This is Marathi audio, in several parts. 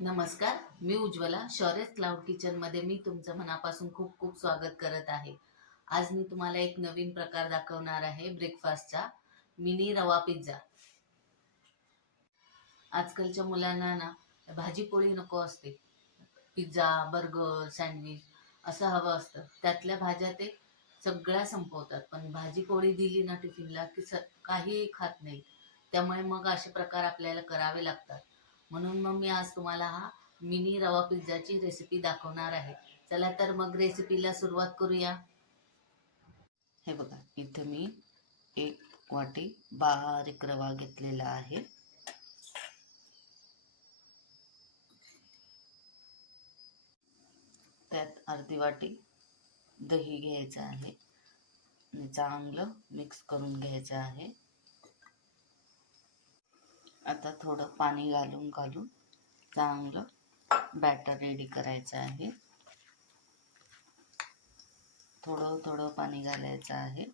नमस्कार, मी उज्ज्वला. शौर्यस क्लाउड किचनमध्ये मी तुमचं मनापासून खूप खूप स्वागत करत आहे. आज मी तुम्हाला एक नवीन प्रकार दाखवणार आहे ब्रेकफास्टचा, मिनी रवा पिझ्झा. आजकालच्या मुलांना ना भाजी पोळी नको असते. पिझ्झा, बर्गर, सँडविच असं हवं असतं. त्यातल्या भाज्या ते सगळ्या संपवतात. पण भाजी पोळी दिली ना टिफिनला की काहीही खात नाहीत. त्यामुळे मग असे प्रकार आपल्याला करावे लागतात. म्हणून मग मी आज तुम्हाला हा मिनी रवा पिझ्झाची रेसिपी दाखवणार आहे. चला तर मग रेसिपीला सुरुवात करूया. हे बघा, इथं मी एक वाटी बारीक रवा घेतलेला आहे. त्यात अर्धी वाटी दही घ्यायचं आहे आणि चांगलं मिक्स करून घ्यायचं आहे. आता थोडं पाणी घालून चांगलं बॅटर रेडी करायचं आहे. थोडं थोडं पाणी घालायचं आहे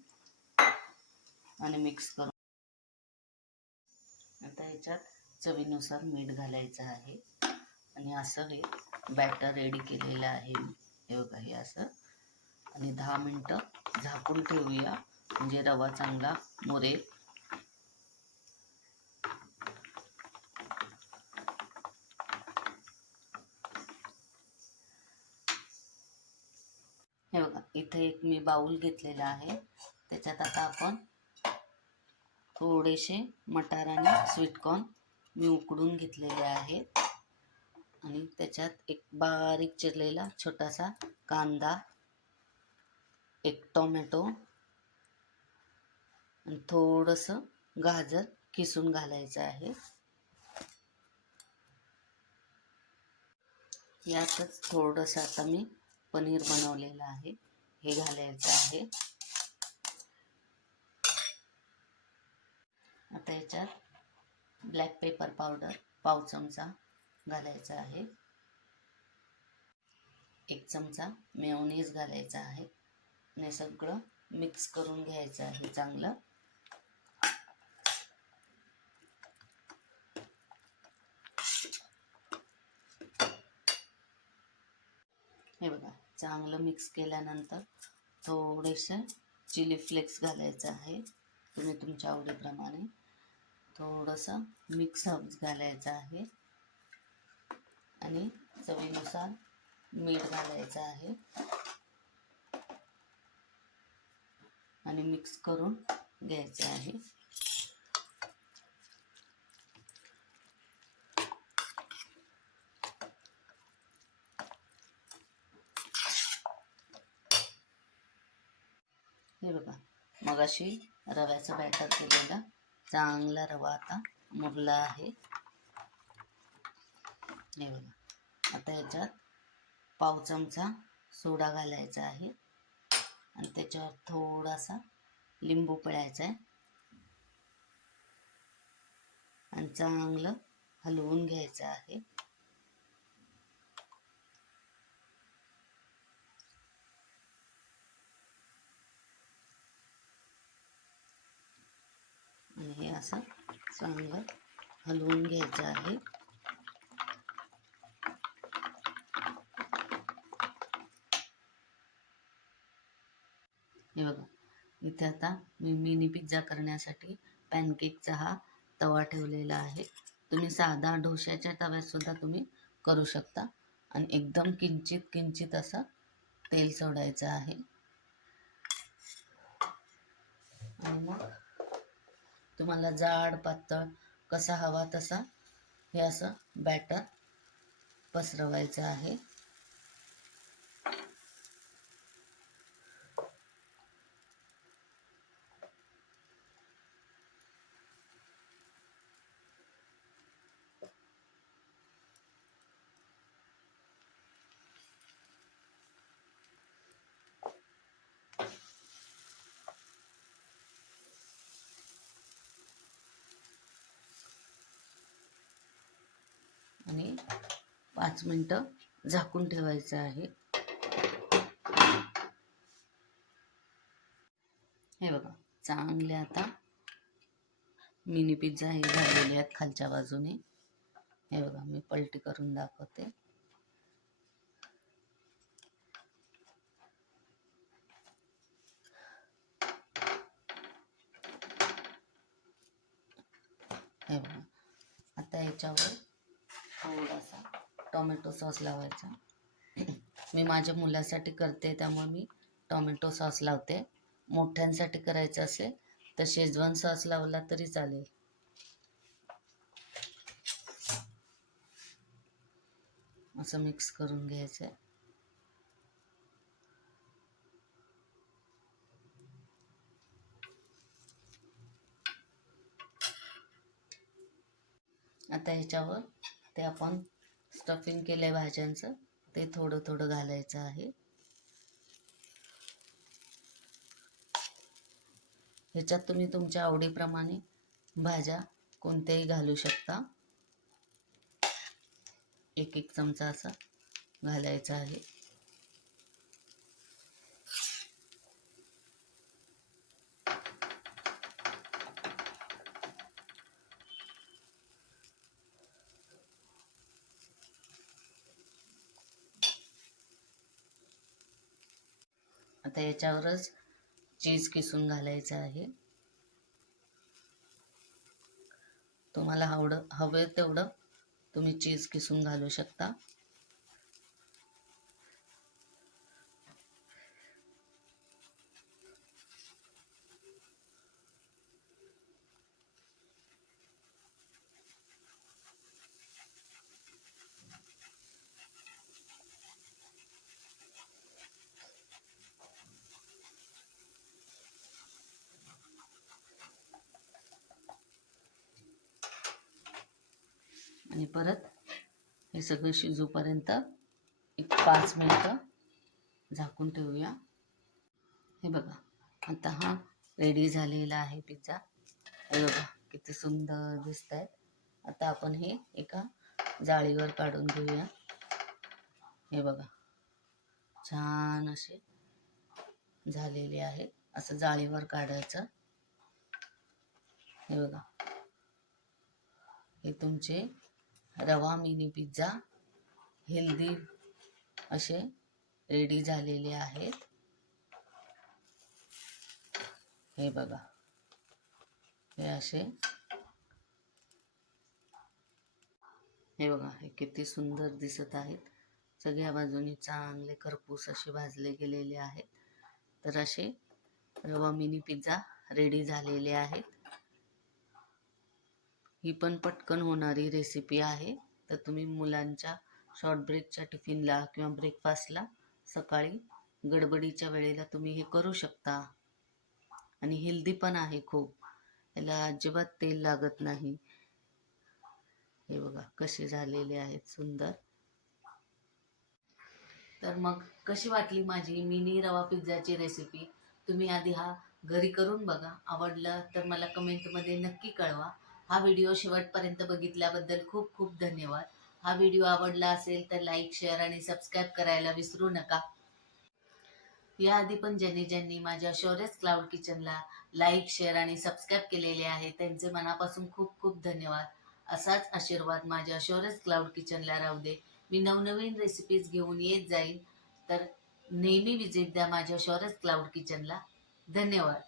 आणि मिक्स करून आता ह्याच्यात चवीनुसार मीठ घालायचं आहे. आणि असं हे बॅटर रेडी केलेलं आहे. हे बघा, हे असं. आणि 10 मिनटं झाकून ठेवूया, म्हणजे रवा चांगला मुरेल. हे बघा, इथे एक मी बाउल घेतलेला आहे. त्याच्यात आता आपण थोडेसे मटार आणि स्वीटकॉर्न मी उकडून घेतलेले आहेत. आणि त्याच्यात एक बारीक चिरलेला छोटासा कांदा, एक टोमॅटो आणि थोडंसं गाजर किसून घालायचं आहे. यातच थोडंसं आता मी पनीर बनवलेलं आहे, हे घालायचं आहे. आता याच्यात ब्लॅक पेपर पावडर पाव चमचा घालायचा आहे. 1 चमचा मेयोनीज घालायचा आहे आणि सगळं मिक्स करून घ्यायचं आहे चांगलं. हे बघा, चांगलं मिक्स केल्यानंतर थोडेसे चिली फ्लेक्स घालायचं आहे, तुम्ही तुमच्या आवडीप्रमाणे. थोडंसं मिक्स हर्ब्स घालायचं आहे आणि चवीनुसार मीठ घालायचं आहे आणि मिक्स करून घ्यायचे आहे. हे बघा, मगाशी रव्याचं बॅटर केलेला चांगला रवा आता मुरला आहे. हे बघा, आता याच्यात पाव चमचा सोडा घालायचा आहे आणि त्याच्यावर थोडासा लिंबू पिळायचा आहे आणि चांगलं हलवून घ्यायचं आहे. आणि हे असं चांगलं हलवून घ्यायचं आहे. हे बघा, इथे आता मी मिनी पिझ्झा करण्यासाठी पॅनकेकचा हा तवा ठेवलेला आहे. तुम्ही साधा डोश्याच्या तव्यात सुद्धा तुम्ही करू शकता. आणि एकदम किंचित किंचित असं तेल सोडायचं आहे आणि मग तुम्हाला जाड पातळ कसा हवा तसा हे असं बॅटर पसरवायचं आहे. आणि 5 मिनटं झाकून ठेवायचं आहे. हे बघा, चांगले आता मिनी पिझ्झा हे झालेले आहेत खालच्या बाजूने. हे बघा, मी पलटी करून दाखवते. हे बघा, आता याच्यावर थोडासा टोमॅटो सॉस लावायचा. मी माझ्या मुलासाठी करते त्यामुळे मी टोमॅटो सॉस लावते. मोठ्यांसाठी करायचं असेल तर शेजवान सॉस लावला तरी चालेल. असं मिक्स करून घ्यायचं आहे. आता ह्याच्यावर ते आपण स्टफिंग केलंय भाज्यांचं ते थोडं थोडं घालायचं आहे. ह्याच्यात तुम्ही तुमच्या आवडीप्रमाणे भाज्या कोणत्याही घालू शकता. एक एक चमचा असा घालायचा आहे. आता याच्यावरच चीज किसून घालायचं आहे. तुम्हाला हवे तेवढं तुम्ही चीज किसून घालू शकता. आणि परत हे सगळं शिजूपर्यंत एक 5 मिनिटं झाकून ठेवूया. हे बघा, आता हा रेडी झालेला आहे पिझ्झा. हे बघा किती सुंदर दिसत आहे. आता आपण हे एका जाळीवर काढून घेऊया. हे बघा, छान असे झालेले आहे. असं जाळीवर काढायचं. हे बघा, हे तुमचे रवा मिनी पिझ्झा हेल्दी असे रेडी झालेले आहेत. हे बघा, हे असे, हे बघा, हे किती सुंदर दिसत आहेत. सगळ्या बाजूनी चांगले खरपूस असे भाजले गेलेले आहेत. तर असे रवा मिनी पिझ्झा रेडी झालेले आहेत. ही पण पटकन होणारी रेसिपी आहे. तर तुम्ही मुलांच्या शॉर्ट ब्रेकच्या टिफिनला किंवा ब्रेकफास्टला सकाळी गडबडीच्या वेळेला तुम्ही हे करू शकता. आणि हेल्दी पण आहे खूप. याला अजिबात तेल लागत नाही. हे बघा कसे झालेले आहेत सुंदर. तर मग कशी वाटली माझी मिनी रवा पिझ्झाची रेसिपी? तुम्ही आधी हा घरी करून बघा. आवडलं तर मला कमेंटमध्ये नक्की कळवा. हा व्हिडिओ शेवटपर्यंत बघितल्याबद्दल खूप खूप धन्यवाद. हा व्हिडिओ आवडला असेल तर लाईक, शेअर आणि सबस्क्राईब करायला विसरू नका. याआधी पण ज्यांनी माझ्या शौर्यस क्लाउड किचनला लाईक, शेअर आणि सबस्क्राईब केलेले आहे त्यांचे मनापासून खूप खूप धन्यवाद. असाच आशीर्वाद माझ्या शौर्यस क्लाउड किचनला राहू दे. मी नवनवीन रेसिपीज घेऊन येत जाईन. तर नेहमी विजिट द्या माझ्या शौर्यस क्लाउड किचनला. धन्यवाद.